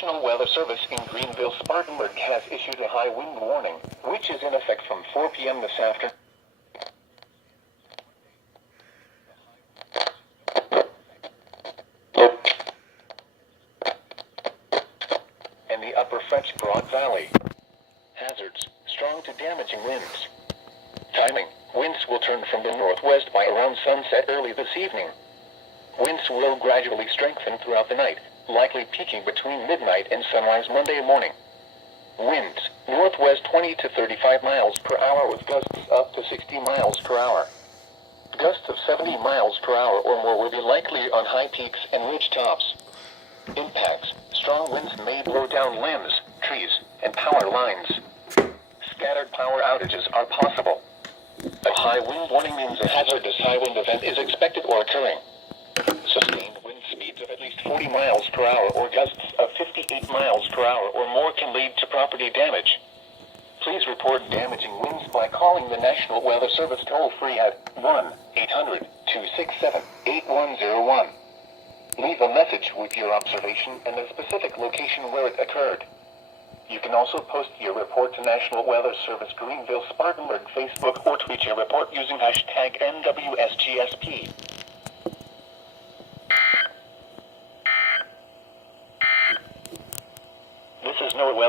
National Weather Service in Greenville Spartanburg has issued a high wind warning, which is in effect from 4 p.m. this afternoon. And the Upper French Broad Valley. Hazards: strong to damaging winds. Timing: winds will turn from the northwest by around sunset early this evening. Winds will gradually strengthen throughout the night, likely peaking between midnight and sunrise Monday morning. Winds: northwest 20 to 35 miles per hour with gusts up to 60 miles per hour. Gusts of 70 miles per hour or more will be likely on high peaks and ridge tops. Impacts: strong winds may blow down limbs, trees, and power lines. Scattered power outages are possible. A high wind warning means a hazardous high wind event is expected or occurring. Sustained wind speeds of at least 40 miles per hour or gusts of 58 miles per hour or more can lead to property damage. Please report damaging winds by calling the National Weather Service toll-free at 1-800-267-8101. Leave a message with your observation and the specific location where it occurred. You can also post your report to National Weather Service Greenville Spartanburg Facebook or tweet your report using hashtag NWSGSP. This is NOAA Weather.